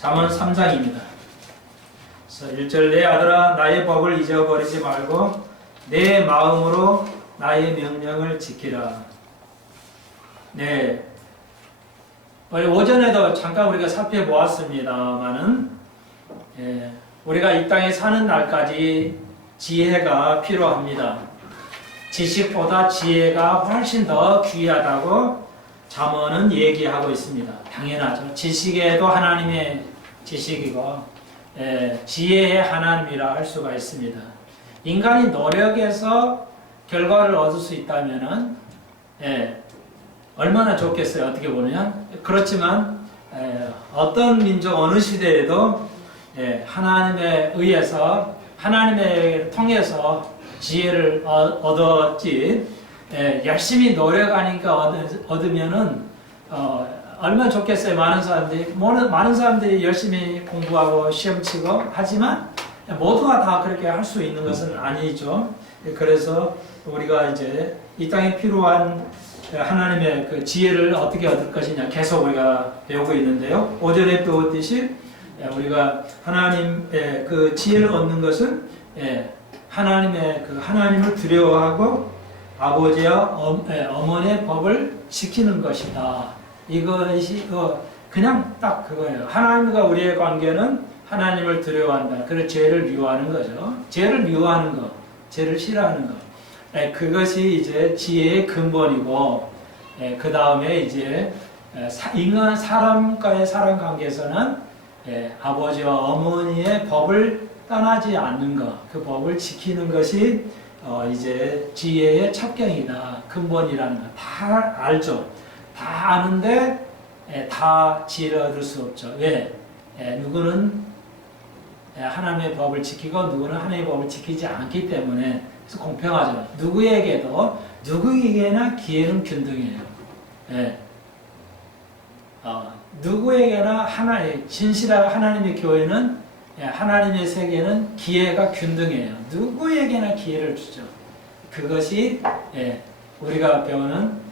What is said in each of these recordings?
잠언 3장입니다. 그래서 1절 내 아들아 나의 법을 잊어버리지 말고 내 마음으로 나의 명령을 지키라. 네, 오전에도 잠깐 우리가 살펴보았습니다만은 우리가 이 땅에 사는 날까지 지혜가 필요합니다. 지식보다 지혜가 훨씬 더 귀하다고 잠언은 얘기하고 있습니다. 당연하죠. 지식에도 하나님의 지식이고 지혜의 하나님이라 할 수가 있습니다. 인간이 노력해서 결과를 얻을 수 있다면은 얼마나 좋겠어요. 어떻게 보면 그렇지만 어떤 민족 어느 시대에도 하나님에 의해서 하나님을 통해서 지혜를 얻었지 열심히 노력하니까 얻으면은 얼마나 좋겠어요. 많은 사람들이 열심히 공부하고 시험 치고 하지만 모두가 다 그렇게 할 수 있는 것은 아니죠. 그래서 우리가 이제 이 땅에 필요한 하나님의 그 지혜를 어떻게 얻을 것이냐 계속 우리가 배우고 있는데요. 오전에 배웠듯이 우리가 하나님의 그 지혜를 얻는 것은 하나님의 그 하나님을 두려워하고 아버지와 어머니의 법을 지키는 것이다. 이것이 그냥 딱 그거예요. 하나님과 우리의 관계는 하나님을 두려워한다. 그래서 죄를 미워하는 거죠. 죄를 미워하는 것, 죄를 싫어하는 것. 그것이 이제 지혜의 근본이고, 그 다음에 이제 인간 사람과의 사람 관계에서는 아버지와 어머니의 법을 떠나지 않는 것, 그 법을 지키는 것이 이제 지혜의 첩경이다. 근본이라는 거 다 알죠. 다 아는데 다 지혜를 얻을 수 없죠. 왜? 누구는 하나님의 법을 지키고 누구는 하나님의 법을 지키지 않기 때문에 그래서 공평하죠. 누구에게나 기회는 균등해요. 누구에게나 진실한 하나님의 교회는 하나님의 세계는 기회가 균등해요. 누구에게나 기회를 주죠. 그것이 우리가 배우는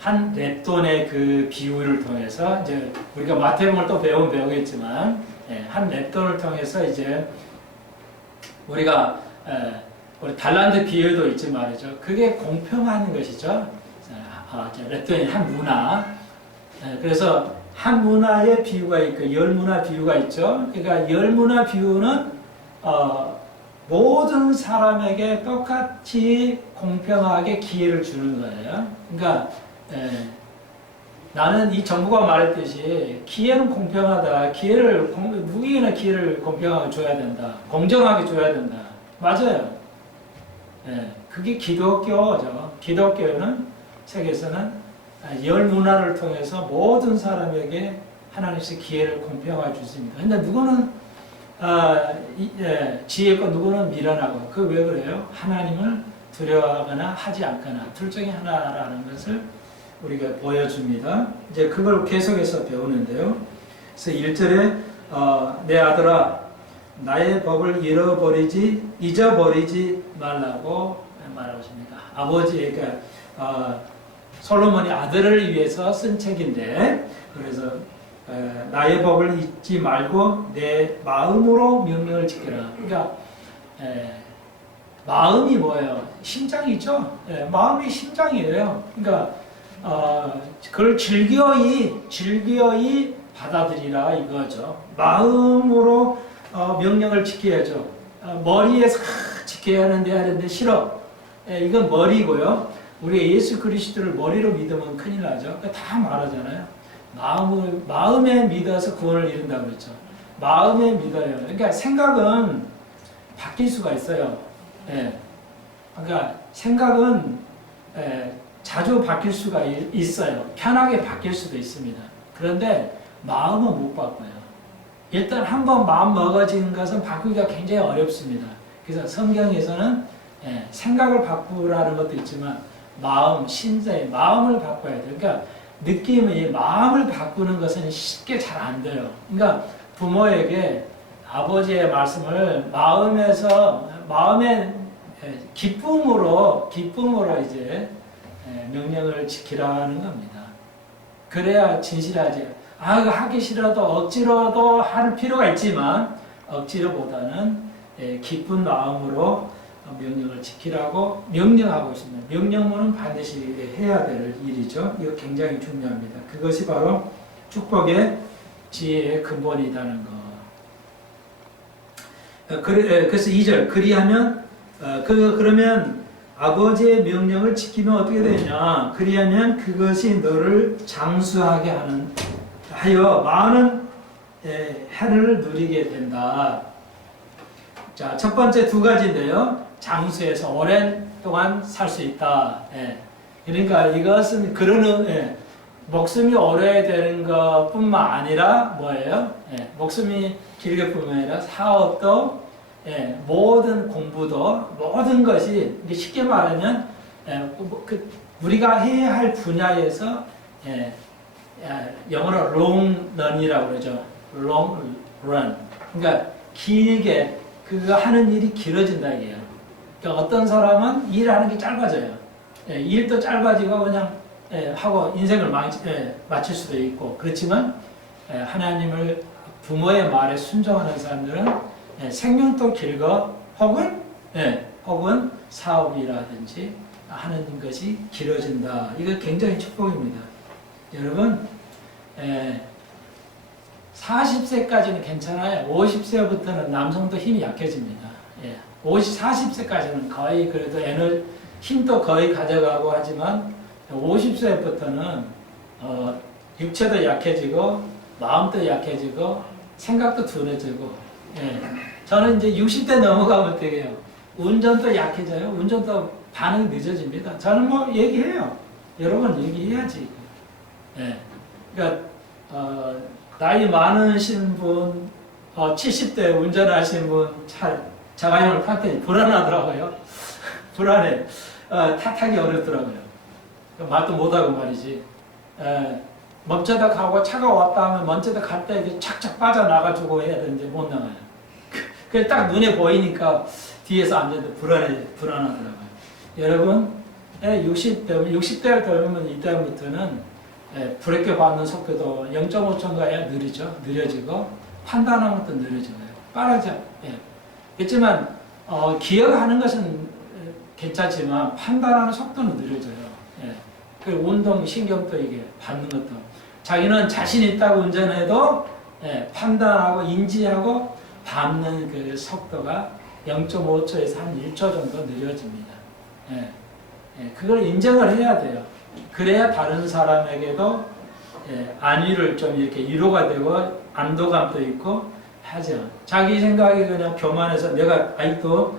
한 랩돈의 그 비유를 통해서 이제 우리가 마태복음을 또 배우겠지만 한 랩돈을 통해서 이제 우리가 우리 달란트 비유도 있지 말이죠. 그게 공평한 것이죠. 랩돈이 한 문화. 그래서 한 문화의 비유가 있고 열 문화 비유가 있죠. 그러니까 열 문화 비유는 모든 사람에게 똑같이 공평하게 기회를 주는 거예요. 그러니까 나는 이 정부가 말했듯이 기회는 공평하다. 누구에게나 기회를 공평하게 줘야 된다. 공정하게 줘야 된다. 맞아요. 그게 기독교죠. 기독교는 세계에서는 열 문화를 통해서 모든 사람에게 하나님께서 기회를 공평하게 주십니다. 근데 누구는 지혜고 누구는 미련하고 그 왜 그래요? 하나님을 두려워하거나 하지 않거나 둘 중에 하나라는 것을 우리가 보여줍니다. 이제 그걸 계속해서 배우는데요. 그래서 1절에 내 아들아 나의 법을 잊어버리지 말라고 말하고 있습니다. 아버지가 솔로몬이 아들을 위해서 쓴 책인데 그래서 나의 법을 잊지 말고 내 마음으로 명령을 지켜라. 그러니까 마음이 뭐예요? 심장이죠. 마음이 심장이에요. 그러니까 그걸 즐겨이 받아들이라 이거죠. 마음으로 명령을 지켜야죠. 머리에서 지켜야 하는데 싫어. 이건 머리고요. 우리가 예수 그리스도를 머리로 믿으면 큰일 나죠. 다 말하잖아요. 마음에 믿어서 구원을 이룬다고 그랬죠. 마음에 믿어요. 그러니까 생각은 바뀔 수가 있어요. 그러니까 생각은 자주 바뀔 수가 있어요. 편하게 바뀔 수도 있습니다. 그런데 마음은 못 바꿔요. 일단 한번 마음 먹어진 것은 바꾸기가 굉장히 어렵습니다. 그래서 성경에서는 생각을 바꾸라는 것도 있지만 심장의 마음을 바꿔야 돼요. 그러니까 느낌이 마음을 바꾸는 것은 쉽게 잘 안 돼요. 그러니까 부모에게 아버지의 말씀을 마음의 기쁨으로 이제 명령을 지키라는 겁니다. 그래야 진실하지. 이거 하기 싫어도 억지로도 할 필요가 있지만 억지로보다는 기쁜 마음으로 명령을 지키라고 명령하고 있습니다. 명령은 반드시 해야 될 일이죠. 이거 굉장히 중요합니다. 그것이 바로 축복의 지혜의 근본이라는 것. 그래서 2절 그리하면 그러면 아버지의 명령을 지키면 어떻게 되냐? 그리하면 그것이 너를 장수하게 하여 많은 해를 누리게 된다. 자, 첫 번째 두 가지인데요. 장수해서 오랜 동안 살 수 있다. 그러니까 이것은 목숨이 오래되는 것뿐만 아니라 뭐예요? 목숨이 길게 뿐만 아니라 사업도 모든 공부도 모든 것이 쉽게 말하면 우리가 해야 할 분야에서 영어로 long run이라고 그러죠. long run. 그러니까 길게 그거 하는 일이 길어진다 이게요. 그러니까 어떤 사람은 일하는 게 짧아져요. 일도 짧아지고 그냥 하고 인생을 마칠 수도 있고 그렇지만 하나님을 부모의 말에 순종하는 사람들은 생명도 길고 혹은 사업이라든지 하는 것이 길어진다. 이거 굉장히 축복입니다. 여러분 40세까지는 괜찮아요. 50세부터는 남성도 힘이 약해집니다. 40세까지는 거의 그래도 힘도 거의 가져가고 하지만 50세부터는 육체도 약해지고 마음도 약해지고 생각도 둔해지고 저는 이제 60대 넘어가면 되게요. 운전도 약해져요. 운전도 반응이 늦어집니다. 저는 뭐 얘기해요. 여러분 얘기해야지. 그러니까 나이 많으신 분 70대 운전하시는 분 자가용을 탈 때 불안하더라고요. 불안해. 타기 어렵더라고요. 말도 못하고 말이지. 멈춰다 가고 차가 왔다 하면 멈춰다 갈 때 이제 착착 빠져나가지고 해야 되는데 못 나가요. 그게 딱 눈에 보이니까 뒤에서 앉아도 불안하더라고요. 여러분, 60대를 넘으면 이때부터는 브레이크 밟는 속도도 0.5초인가에 느려지고 판단하는 것도 느려져요. 빠르죠. 그렇지만 기억하는 것은 괜찮지만 판단하는 속도는 느려져요. 그 운동 신경도 이게 받는 것도 자기는 자신 있다고 운전해도 판단하고 인지하고 밟는 그 속도가 0.5초에서 한 1초 정도 느려집니다. 그걸 인정을 해야 돼요. 그래야 다른 사람에게도 안위를 좀 이렇게 위로가 되고 안도감도 있고 하죠. 자기 생각이 그냥 교만해서 내가 아직도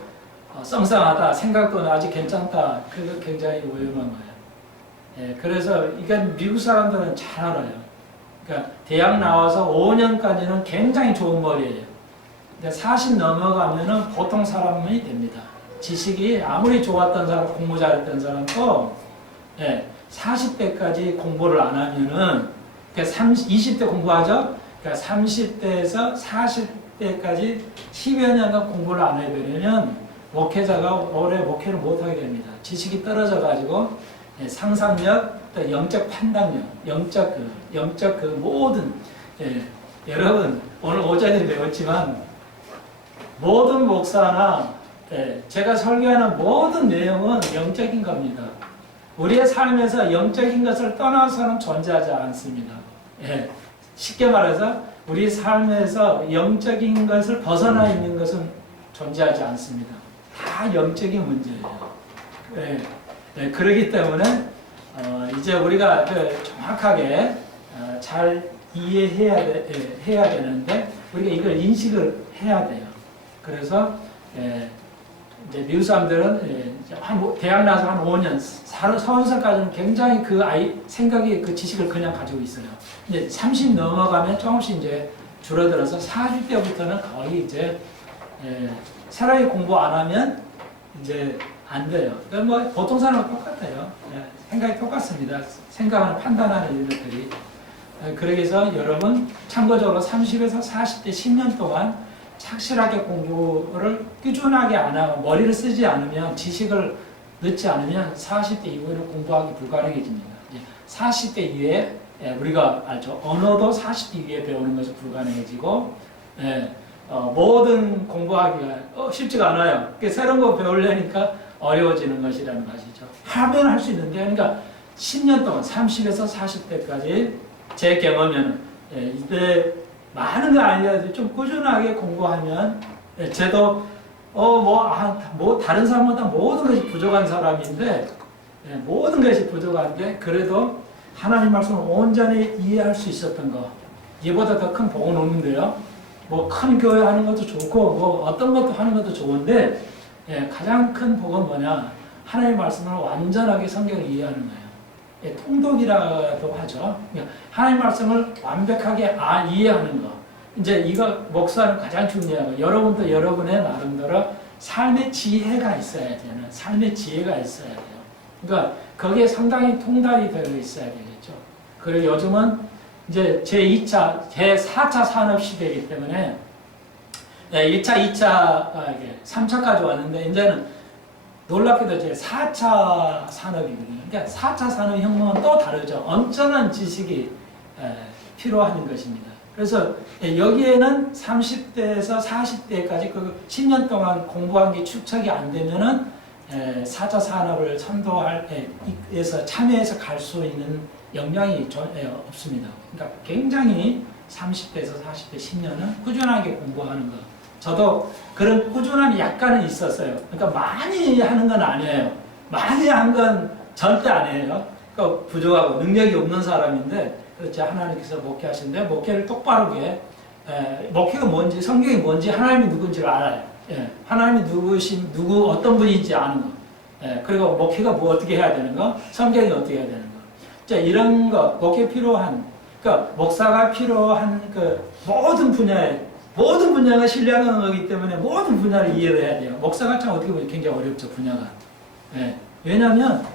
썽썽하다, 생각도 아직 괜찮다. 그거 굉장히 위험한 거예요. 그래서 이건 미국 사람들은 잘 알아요. 그러니까 대학 나와서 5년까지는 굉장히 좋은 머리예요. 근데 40 넘어가면은 보통 사람이 됩니다. 지식이 아무리 좋았던 사람, 공부 잘했던 사람도 40대까지 공부를 안 하면은 그러니까 20대 공부하죠. 그러니까 30대에서 40대까지 10여 년간 공부를 안 해버리면 목회자가 오래 목회를 못하게 됩니다. 지식이 떨어져가지고 상상력, 또 영적 판단력, 영적 그 모든 여러분 오늘 오전에 배웠지만 모든 목사나 제가 설교하는 모든 내용은 영적인 겁니다. 우리의 삶에서 영적인 것을 떠나서는 존재하지 않습니다. 쉽게 말해서 우리 삶에서 영적인 것을 벗어나 있는 것은 존재하지 않습니다. 다 영적인 문제예요. 그렇기 때문에 이제 우리가 정확하게 잘 이해해야 되는데 우리가 이걸 인식을 해야 돼요. 그래서 이제 미국 사람들은 대학 나서 한 5년, 40살까지는 굉장히 생각이 그 지식을 그냥 가지고 있어요. 이제 30 넘어가면 조금씩 이제 줄어들어서 40대부터는 거의 이제 차라리 공부 안 하면 이제 안 돼요. 그러니까 뭐 보통 사람은 똑같아요. 생각이 똑같습니다. 생각하는 판단하는 일들이. 그래서 여러분 참고적으로 30에서 40대 10년 동안 착실하게 공부를 꾸준하게 안 하고 머리를 쓰지 않으면 지식을 넣지 않으면 40대 이후에는 공부하기 불가능해집니다. 40대 이후에 우리가 알죠. 언어도 40대 위에 배우는 것이 불가능해지고, 모든 공부하기가 쉽지가 않아요. 새로운 거 배우려니까 어려워지는 것이라는 것이죠. 하면 할 수 있는데, 그러니까 10년 동안 30에서 40대까지 제 경험에는 이때 많은 거 아니라도 좀 꾸준하게 공부하면 저도 다른 사람보다 모든 것이 부족한 사람인데 모든 것이 부족한데 그래도 하나님 말씀을 온전히 이해할 수 있었던 거 이보다 더 큰 복은 없는데요. 뭐 큰 교회 하는 것도 좋고 뭐 어떤 것도 하는 것도 좋은데 가장 큰 복은 뭐냐? 하나님의 말씀을 완전하게 성경을 이해하는 거예요. 통독이라고 하죠. 하나님 말씀을 완벽하게 이해하는 거. 이제 이거 목사는 가장 중요하고 여러분도 여러분의 나름대로 삶의 지혜가 있어야 되는 삶의 지혜가 있어야 돼요. 그러니까 거기에 상당히 통달이 되어 있어야 되겠죠. 그리고 요즘은 이제 제2차, 제4차 산업 시대이기 때문에 1차, 2차가 이게 3차까지 왔는데 이제는 놀랍게도 이제 4차 산업이거든요. 그러니까 4차 산업혁명은 또 다르죠. 엄청난 지식이 필요한 것입니다. 그래서 여기에는 30대에서 40대까지 그 10년 동안 공부한 게 축적이 안 되면은 4차 산업을 선도해서 참여해서 갈 수 있는 역량이 없습니다. 그러니까 굉장히 30대에서 40대 10년은 꾸준하게 공부하는 것. 저도 그런 꾸준함이 약간은 있었어요. 그러니까 많이 하는 건 아니에요. 많이 한 건 절대 아니에요. 그러니까 부족하고 능력이 없는 사람인데 그렇지 하나님께서 목회하시는데 목회를 똑바르게 목회가 뭔지 성경이 뭔지 하나님이 누군지를 알아요. 하나님이 어떤 분인지 아는 거. 그리고 목회가 뭐 어떻게 해야 되는 거, 성경이 어떻게 해야 되는 거. 자, 이런 거 목회 필요한 그러니까 목사가 필요한 그 모든 분야가 신뢰하는 거기 때문에 모든 분야를 이해를 해야 돼요. 목사가 참 어떻게 보면 굉장히 어렵죠 분야가. 왜냐하면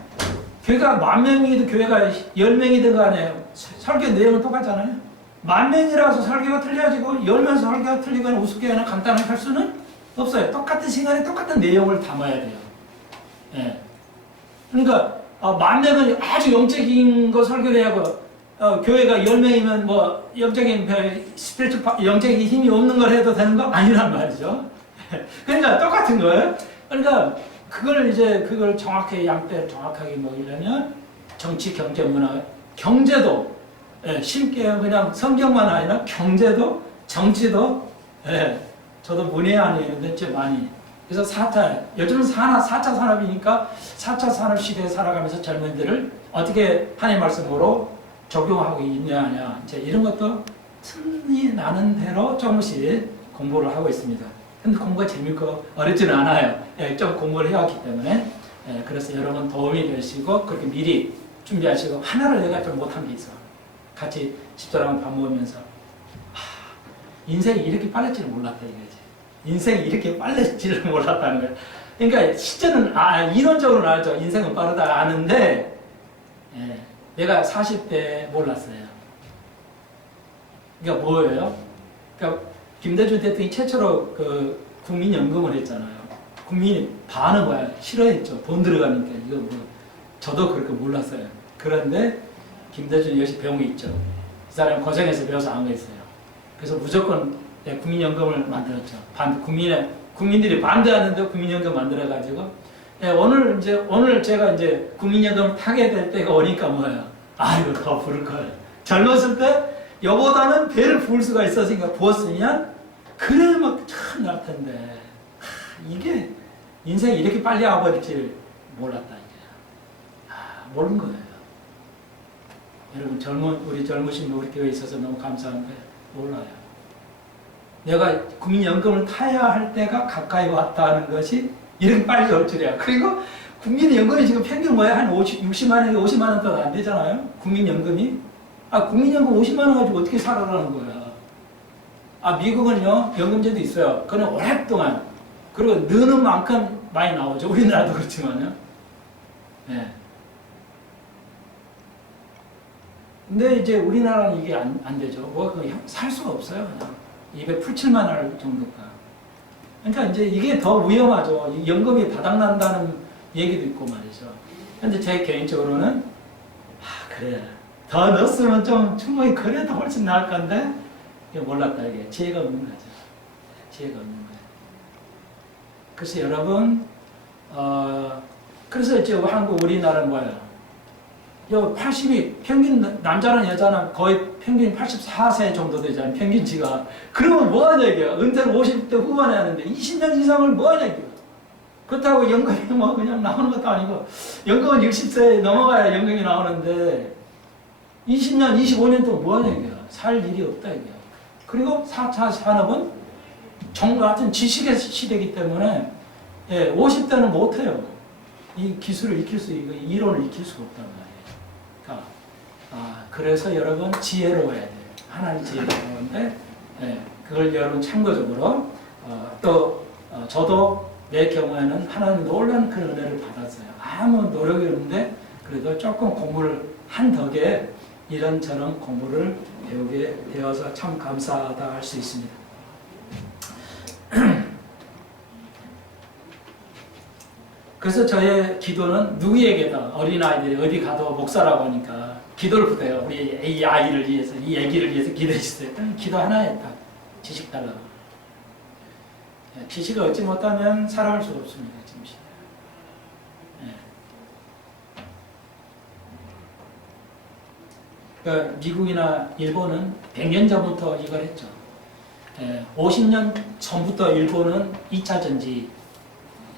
교회가 10,000명이든 교회가 10명이든 간에 설교 내용은 똑같잖아요. 10,000명이라서 설교가 틀려지고 10명에서 설교가 틀리거나 우습게 하나 간단하게 할 수는 없어요. 똑같은 시간에 똑같은 내용을 담아야 돼요. 그러니까 10,000명은 아주 영적인 거 설교를 하고 교회가 10명이면 뭐 영적인 영적인 힘이 없는 걸 해도 되는 거 아니란 말이죠. 그러니까 똑같은 거예요. 그러니까 그걸 정확하게 양떼를 정확하게 먹이려면 정치, 경제, 문화, 경제도 쉽게 그냥 성경만 아니라 경제도 정치도 저도 문외한이었는데 좀 많이 그래서 4차 요즘은 4차 산업이니까 4차 산업 시대에 살아가면서 젊은이들을 어떻게 하나님의 말씀으로 적용하고 있느냐 이제 이런 것도 틈이 나는 대로 조금씩 공부를 하고 있습니다. 근데 공부가 재밌고 어렵지는 않아요. 좀 공부를 해왔기 때문에 그래서 여러분 도움이 되시고 그렇게 미리 준비하시고 하나를 내가 좀 못한 게 있어. 같이 집사람과 밥 먹으면서 인생이 이렇게 빨라질줄 몰랐다 이거지. 인생이 이렇게 빨라질줄 몰랐다는 거예요. 그러니까 실제는 이론적으로는 알죠. 인생은 빠르다 아는데 내가 40대 몰랐어요. 그러니까 뭐예요? 그러니까 김대중 대통령이 최초로 그 국민연금을 했잖아요. 국민이 반은 뭐야? 싫어했죠. 돈 들어가니까. 이거 뭐, 저도 그렇게 몰랐어요. 그런데 김대중이 역시 배운 게 있죠. 이 사람이 고생해서 배워서 안 거였어요. 그래서 무조건 국민연금을 만들었죠. 국민들이 반대하는데 국민연금 만들어가지고 오늘 제가 이제 국민연금을 타게 될 때가 오니까 뭐예요? 이거 더 부를 걸. 젊었을 때 여보다는 배를 부을 수가 있었으니까 부었으면 그래 참 날 텐데 이게 인생이 이렇게 빨리 와버릴 줄 몰랐다 이게. 모르는 거예요. 여러분 우리 젊으신 우리 교회에 있어서 너무 감사한데 몰라요. 내가 국민연금을 타야 할 때가 가까이 왔다는 것이 이렇게 빨리 올 줄이야. 그리고 국민연금이 지금 평균 뭐야? 한 60만 원에 50만 원 더 안 되잖아요. 국민연금이. 국민연금 50만 원 가지고 어떻게 살아라는 거야. 미국은요, 연금제도 있어요. 그건 오랫동안. 그리고 느는 만큼 많이 나오죠. 우리나라도 그렇지만요. 근데 이제 우리나라는 이게 안 되죠. 살 수가 없어요. 그냥. 입에 풀칠만 할 정도가. 그러니까 이제 이게 더 위험하죠. 연금이 바닥난다는 얘기도 있고 말이죠. 근데 제 개인적으로는, 그래. 더 넣었으면 좀 충분히 그래도 훨씬 나을 건데 이게 몰랐다 이게 지혜가 없는 거죠. 지혜가 없는 거예요. 그래서 여러분 그래서 이제 한국 우리나라는 뭐예요? 요 80이 평균 남자는 여자는 거의 평균 84세 정도 되잖아요. 평균치가. 그러면 뭐하냐 이게. 은퇴를 50대 후반에 하는데 20년 이상을 뭐하냐 이게. 그렇다고 연금이 뭐 그냥 나오는 것도 아니고 연금은 60세 넘어가야 연금이 나오는데 20년, 25년 동안 뭐하냐 이게. 살 일이 없다 이게. 그리고 4차 산업은 정과 같은 지식의 시대이기 때문에 50대는 못해요. 이 기술을 익힐 수 있고 이론을 익힐 수가 없단 말이에요. 그래서 여러분 지혜로워야 돼요. 하나님 지혜로운데 그걸 여러분 참고적으로 저도 내 경우에는 하나님 놀라운 그런 은혜를 받았어요. 아무 노력이 없는데 그래도 조금 공부를 한 덕에 이런저런 공부를 배우게 되어서 참 감사하다 할 수 있습니다. 그래서 저의 기도는 누구에게다 어린아이들이 어디 가도 목사라고 하니까 기도를 부탁해요. 우리 이 아이를 위해서, 이 아기를 위해서 기도해 주세요. 기도 하나에 딱 지식 달라고. 지식을 얻지 못하면 살아갈 수가 없습니다. 지금 시대. 그러니까 미국이나 일본은 100년 전부터 이걸 했죠. 50년 전부터 일본은 2차 전지의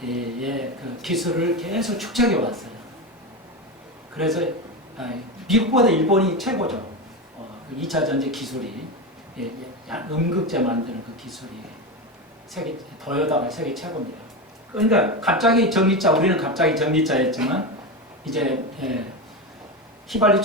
그 기술을 계속 축적해 왔어요. 그래서 미국보다 일본이 최고죠. 2차 전지 기술이 음극재 만드는 그 기술이 도요타가 세계 최고입니다. 그러니까 갑자기 전기차 우리는 갑자기 전기차였지만 이제 휘발유